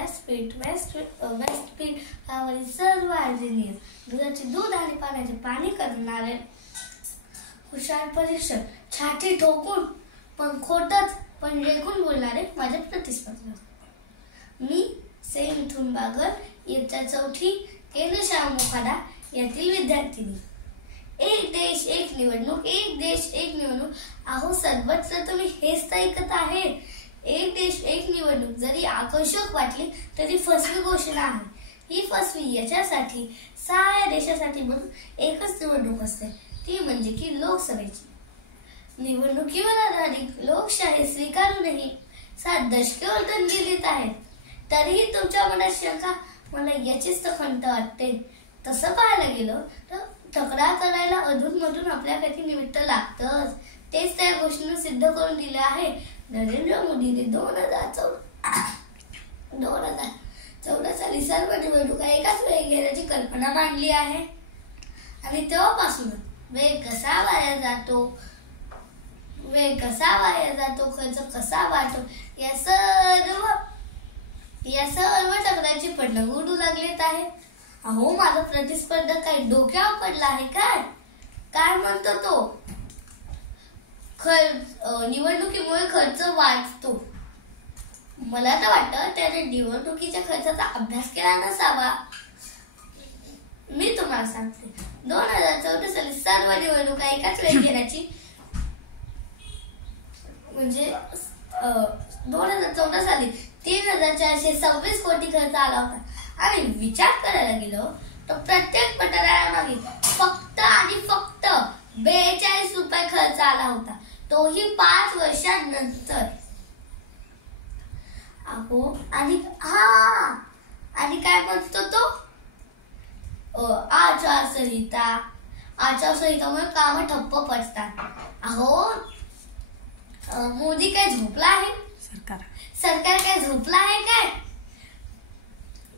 व्यासपीठ यावरील सर्व इंजिनियर दुधाचे दूध आणि पाण्याचे पाणी करणारे हुशार परीक्षक छाती ठोकून पण खोटच पण रेखून बोलणारे माझे प्रतिस्पर्धी. मी सेम थुनबागर इयत्ता 4 केंद्र शाळा मोखाडा यातील विद्यार्थिनी. एक देश एक निवडणूक, एक देश एक निवडणूक. अहो सर्वत्र तुम्ही हेच ऐकत आहे. एक देश एक निवडणूक जरी आकर्षक वाटली तरी फसवी घोषणा आहे. ही फसवी याच्यासाठी साऱ्या देशासाठी म्हणून एकच निवडणूक असते, ती म्हणजे की लोकसभेची. निवडणुकीवर आधारित लोकशाही स्वीकारूनही 7 दशके उलटून गेलीत आहेत. तरीही तुमच्या मनात शंका, मला याचीच तर खंत वाटते. तसं पाहायला गेलं तर तक्रार करायला अधूनमधून आपल्यापैकी निमित्त लागतंच. तेच त्या गोष्टीनं सिद्ध करून दिले आहे. नरेंद्र मोदीने 2014 साली सर्व निवडणुका एकाच वेळी घेण्याची कल्पना मांडली आहे. आणि तेव्हापासून वेळ कसा वाया जातो, खर्च कसा वाटतो, या सर्व चक्राची पडणं उडू लागलेत आहे. अहो माझा प्रतिस्पर्धक काही डोक्यावर पडला आहे काय म्हणतो तो? निवडणुकीमुळे खर्च वाढतो. मला तर वाटतं त्याने निवडणुकीच्या खर्चाचा अभ्यास केला नसावा. मी तुम्हाला सांगते, 2014 साली सर्व निवडणुका एकाच वेळी घेण्याची म्हणजे 2014 साली 3,426 कोटी खर्च आला होता. आणि विचार करायला गेलो तर प्रत्येक मतदारामागे फक्त आणि फक्त 42 रुपये खर्च आला होता, तोही 5 वर्षांनंतर. अहो आणि काय म्हणतो तो? आचारसंहितामुळे काम ठप्प पडतात. अहो मोदी काय झोपला आहे? सरकार काय झोपला आहे काय?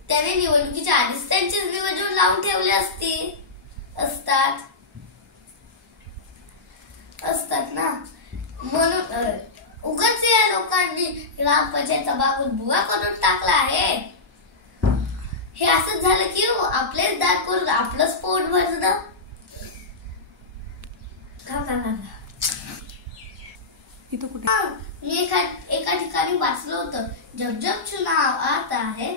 त्याने निवडणुकीच्या आधीच त्यांचीच निवडणूक लावून ठेवले असतात ना. म्हणून उगाच या लोकांनी ग्रामपंचायतचा भाग बुवा करून टाकला आहे. हे असंच झालं की आपलेच दात करून आपलंच पोट भरणं. मी एका ठिकाणी वाचलं होतं, जब जब चुनाव आता है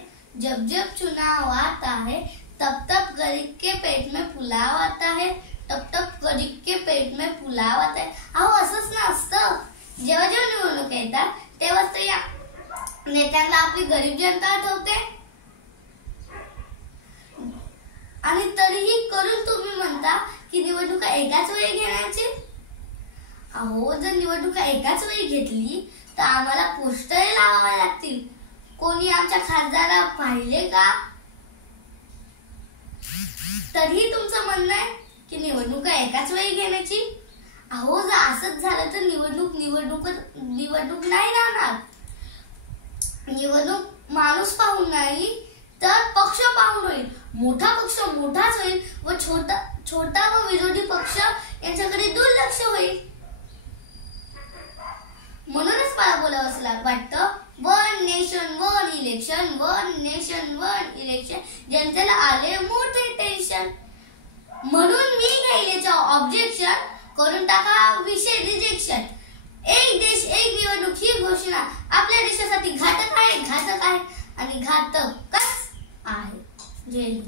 तब तब गरीब के पेट में पुलाव आता है, अहो असंच नसतं. जेव्हा निवडणूक येतात तेव्हाच तर या नेत्यांना आपली गरीब जनता आठवते. आणि तरीही करून तुम्ही म्हणता की निवडणुका एकाच वेळी घेण्याची. अहो जर निवडणुका एकाच वेळी घेतली तर आम्हाला पोस्टर लावावे लागतील. कोणी आमच्या खासदाराला पाहिले का? तरीही तुमचं म्हणणं आहे की निवडणुका एकाच वेळी घेण्याची. अहो जर असंच झालं तर निवडणूक नाही राहणार. निवडणूक माणूस पाहून नाही तर पक्ष पाहून होईल. मोठा पक्ष मोठाच होईल व छोटा व विरोधी पक्ष यांच्याकडे दुर्लक्ष होईल. म्हणूनच मला बोलावंच वाटतं, 1 नेशन 1 इलेक्शन. जनतेला आले मोठे टेन्शन. म्हणून मी घ्यायचे ऑब्जेक्शन, करून टाका विषय रिजेक्शन. एक देश एक निवडणूक ही घोषणा आपल्या देशासाठी घातक आहे आणि घातकच आहे. जय हिंद.